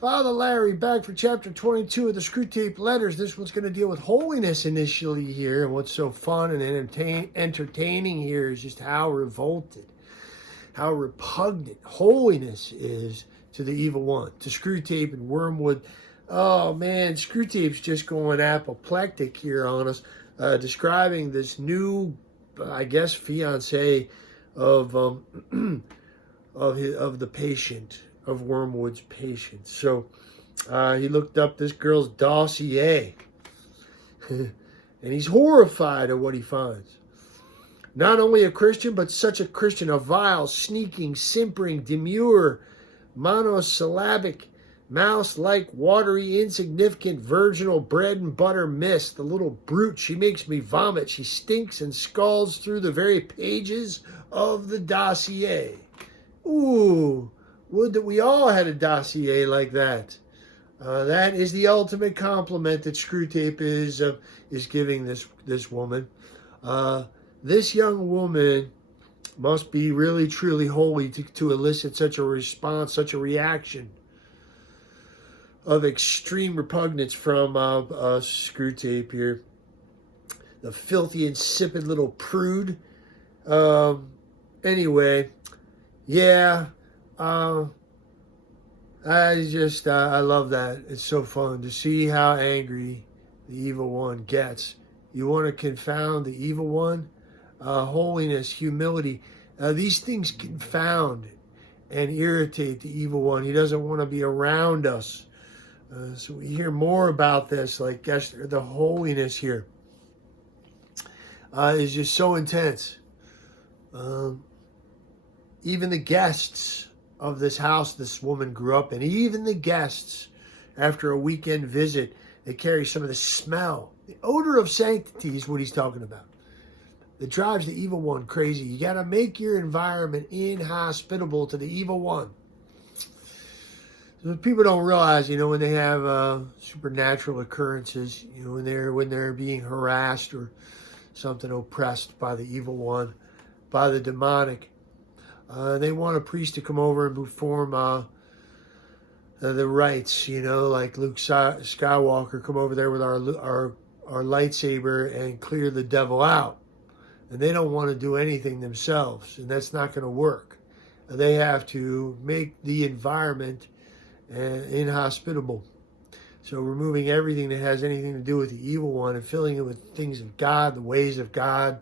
Father Larry back for chapter 22 of the Screwtape Letters. This one's going to deal with holiness initially here. And what's so fun and entertaining here is just how revolted, how repugnant holiness is to the evil one, to Screwtape and Wormwood. Oh man, Screwtape's just going apoplectic here on us, describing this new, I guess, fiance of the patient, of Wormwood's patient. So he looked up this girl's dossier, and he's horrified at what he finds. Not only a Christian, but such a Christian, a vile, sneaking, simpering, demure, monosyllabic, mouse-like, watery, insignificant, virginal bread and butter miss. The little brute, she makes me vomit. She stinks and scalds through the very pages of the dossier. Ooh, would that we all had a dossier like that. That is the ultimate compliment that Screwtape is giving this woman. This young woman must be really, truly holy to elicit such a response, such a reaction of extreme repugnance from Screwtape here. The filthy, insipid little prude. Anyway, yeah. I love that. It's so fun to see how angry the evil one gets. You want to confound the evil one? Holiness, humility. These things confound and irritate the evil one. He doesn't want to be around us. So we hear more about this, like gosh, the holiness here is just so intense. Even the guests of this house this woman grew up in, even the guests, after a weekend visit, they carry some of the smell. The odor of sanctity is what he's talking about. That drives the evil one crazy. You got to make your environment inhospitable to the evil one. So people don't realize, when they have supernatural occurrences, when they're being harassed or something, oppressed by the evil one, by the demonic. They want a priest to come over and perform the rites, like Luke Skywalker, come over there with our lightsaber and clear the devil out. And they don't want to do anything themselves, and that's not going to work. They have to make the environment inhospitable. So removing everything that has anything to do with the evil one and filling it with things of God, the ways of God.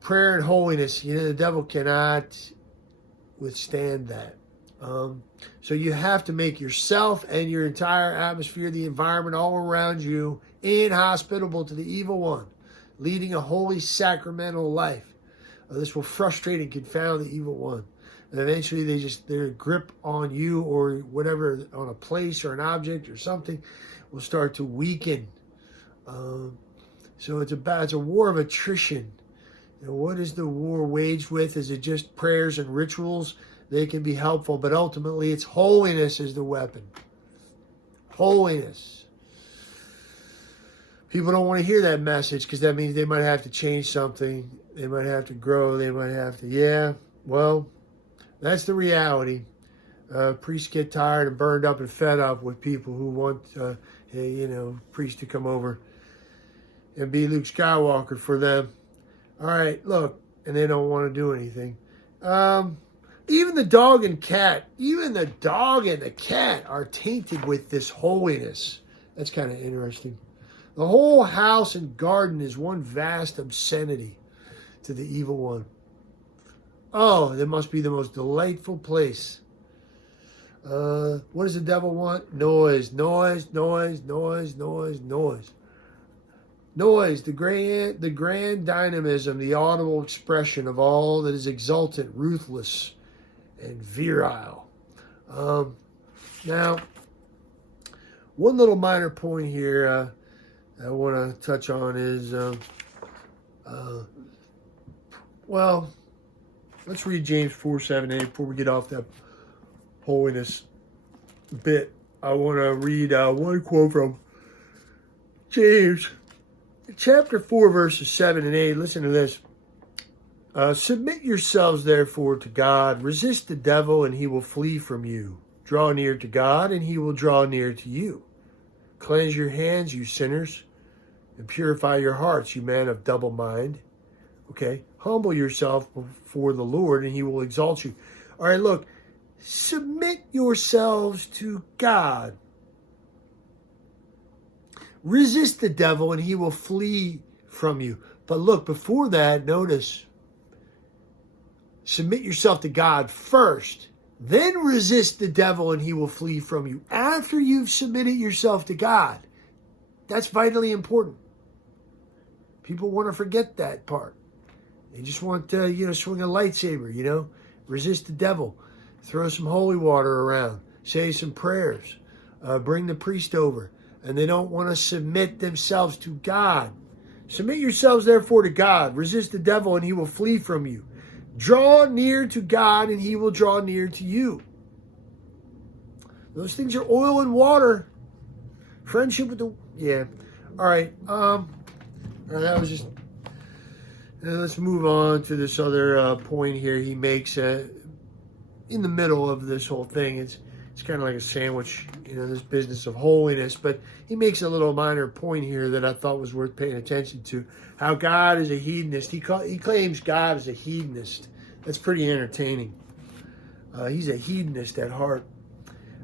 Prayer and holiness, the devil cannot withstand that. So you have to make yourself and your entire atmosphere, the environment all around you, inhospitable to the evil one, leading a holy sacramental life. This will frustrate and confound the evil one. And eventually their grip on you or whatever, on a place or an object or something, will start to weaken. So it's a war of attrition. What is the war waged with? Is it just prayers and rituals? They can be helpful, but ultimately it's holiness is the weapon. Holiness. People don't want to hear that message because that means they might have to change something. They might have to grow. They might have to, well, that's the reality. Priests get tired and burned up and fed up with people who want, priests to come over and be Luke Skywalker for them. All right, look, and they don't want to do anything. Even the dog and the cat are tainted with this holiness. That's kind of interesting. The whole house and garden is one vast obscenity to the evil one. Oh, that must be the most delightful place. What does the devil want? Noise, noise, noise, noise, noise, noise. Noise, the grand dynamism, the audible expression of all that is exultant, ruthless, and virile. Now, one little minor point here I want to touch on is, let's read James 4:7-8 before we get off that holiness bit. I want to read one quote from James. Chapter 4, verses 7 and 8, listen to this. Submit yourselves, therefore, to God. Resist the devil, and he will flee from you. Draw near to God, and he will draw near to you. Cleanse your hands, you sinners, and purify your hearts, you man of double mind. Okay? Humble yourself before the Lord, and he will exalt you. All right, look. Submit yourselves to God. Resist the devil, and he will flee from you. But look, before that, notice, submit yourself to God first. Then resist the devil, and he will flee from you. After you've submitted yourself to God. That's vitally important. People want to forget that part. They just want to, swing a lightsaber, resist the devil. Throw some holy water around. Say some prayers. Bring the priest over. And they don't want to submit themselves to God. Submit yourselves, therefore, to God. Resist the devil, and he will flee from you. Draw near to God, and he will draw near to you. Those things are oil and water. Friendship with the... Yeah. All right. That was just... let's move on to this other point here he makes in the middle of this whole thing. It's kind of like a sandwich, this business of holiness. But he makes a little minor point here that I thought was worth paying attention to. How God is a hedonist. He claims God is a hedonist. That's pretty entertaining. He's a hedonist at heart.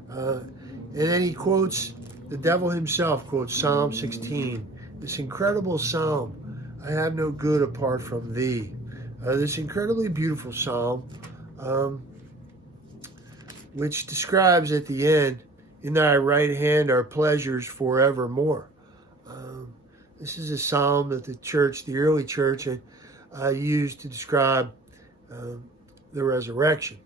And then he quotes, the devil himself quotes Psalm 16. This incredible psalm. I have no good apart from thee. This incredibly beautiful psalm, which describes at the end, in thy right hand are pleasures forevermore. This is a psalm that the early church, used to describe the resurrection.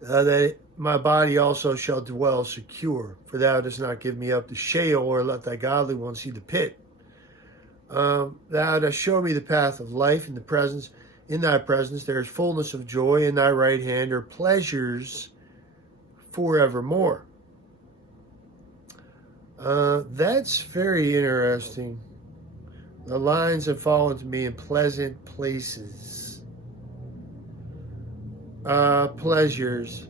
That my body also shall dwell secure, for thou dost not give me up to Sheol, or let thy godly one see the pit. Thou dost show me the path of life. In thy presence there is fullness of joy. In thy right hand are pleasures forevermore. That's very interesting. The lines have fallen to me in pleasant places. Pleasures.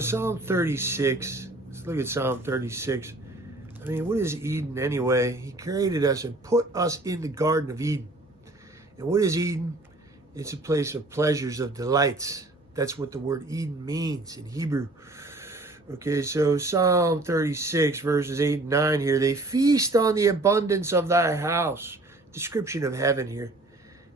Psalm 36. Let's look at Psalm 36. I mean, what is Eden anyway? He created us and put us in the Garden of Eden. And what is Eden? It's a place of pleasures, of delights. That's what the word Eden means in Hebrew. Okay, so Psalm 36, verses 8 and 9 here. They feast on the abundance of thy house. Description of heaven here.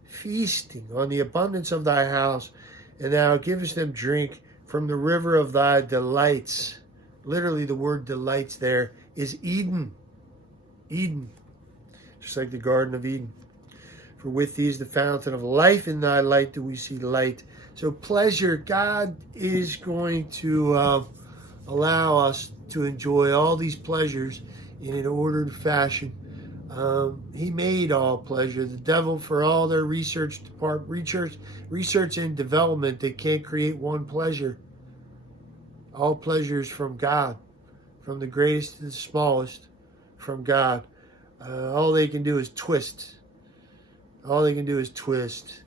Feasting on the abundance of thy house, and thou givest them drink from the river of thy delights. Literally, the word delights there is Eden. Eden. Just like the Garden of Eden. For with thee is the fountain of life. In thy light do we see light. So pleasure, God is going to allow us to enjoy all these pleasures in an ordered fashion. He made all pleasure. The devil, for all their research and development, they can't create one pleasure. All pleasures from God, from the greatest to the smallest, from God. All they can do is twist. All they can do is twist.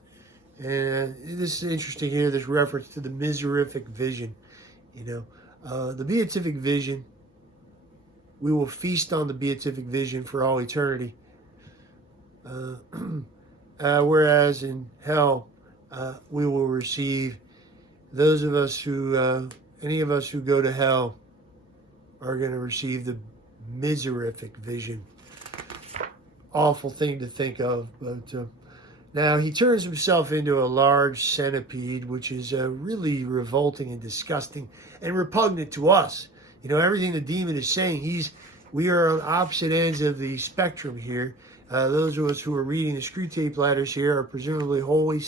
And this is interesting here, this reference to the miserific vision. The beatific vision, we will feast on the beatific vision for all eternity. Whereas in hell, we will receive, those of us who, any of us who go to hell are going to receive the miserific vision. Awful thing to think of, but now he turns himself into a large centipede, which is really revolting and disgusting and repugnant to us. Everything the demon is saying, we are on opposite ends of the spectrum here. Those of us who are reading the Screwtape Letters here are presumably holy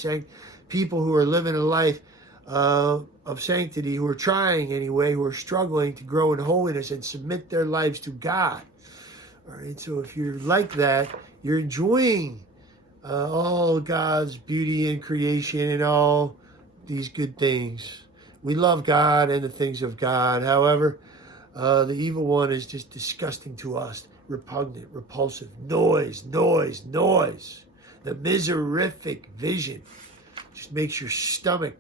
people who are living a life of sanctity, who are trying anyway, who are struggling to grow in holiness and submit their lives to God. All right, so if you're like that, you're enjoying all God's beauty and creation and all these good things. We love God and the things of God. However, the evil one is just disgusting to us, repugnant, repulsive, noise. The miserific vision just makes your stomach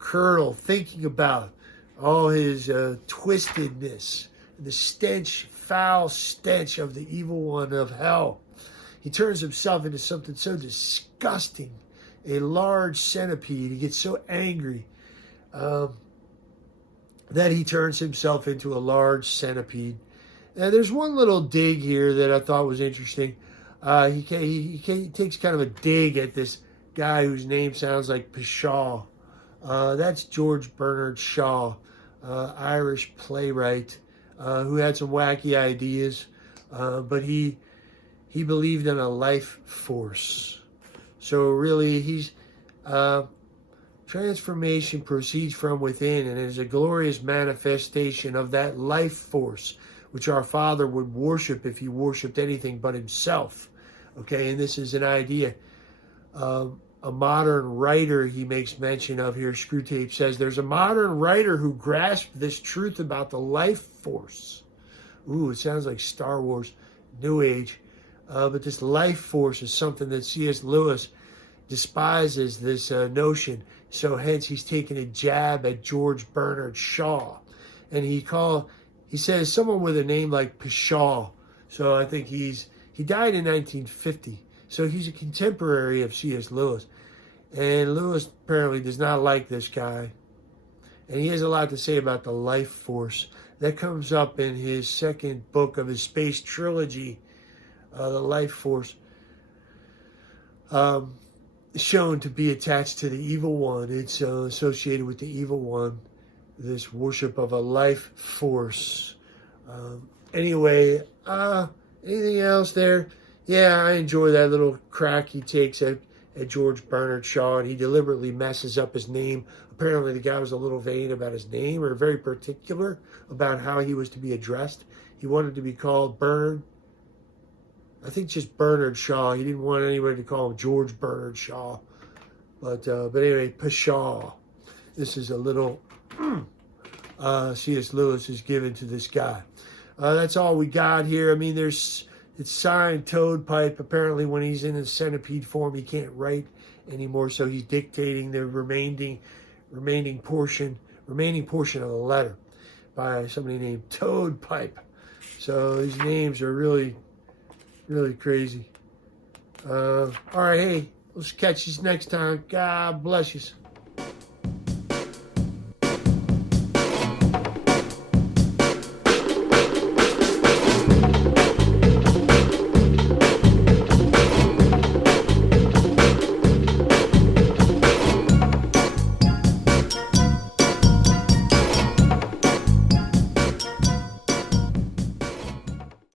curdle thinking about all his twistedness, the stench, foul stench of the evil one of hell. He turns himself into something so disgusting, a large centipede. He gets so angry that he turns himself into a large centipede. And there's one little dig here that I thought was interesting. He takes kind of a dig at this guy whose name sounds like Pshaw. That's George Bernard Shaw, Irish playwright who had some wacky ideas, but he believed in a life force. So really, he's transformation proceeds from within and is a glorious manifestation of that life force which our Father would worship if he worshiped anything but himself. Okay, and this is an idea. A modern writer he makes mention of here, Screwtape says, there's a modern writer who grasped this truth about the life force. Ooh, it sounds like Star Wars, New Age. But this life force is something that C.S. Lewis despises, this notion. So hence he's taking a jab at George Bernard Shaw. And he says someone with a name like Pshaw. So I think he died in 1950. So he's a contemporary of C.S. Lewis. And Lewis apparently does not like this guy. And he has a lot to say about the life force. That comes up in his second book of his space trilogy, the life force, shown to be attached to the evil one. It's associated with the evil one, this worship of a life force. Anyway, anything else there? Yeah, I enjoy that little crack he takes at George Bernard Shaw, and he deliberately messes up his name. Apparently the guy was a little vain about his name, or very particular about how he was to be addressed. He wanted to be called Bernard, I think just Bernard Shaw. He didn't want anybody to call him George Bernard Shaw. But anyway, Pshaw. This is a little C.S. Lewis is given to this guy. That's all we got here. I mean, it's signed Toad Pipe. Apparently when he's in his centipede form, he can't write anymore, so he's dictating the remaining portion of the letter by somebody named Toad Pipe. So these names are really, really crazy. All right, hey, let's catch you next time. God bless you.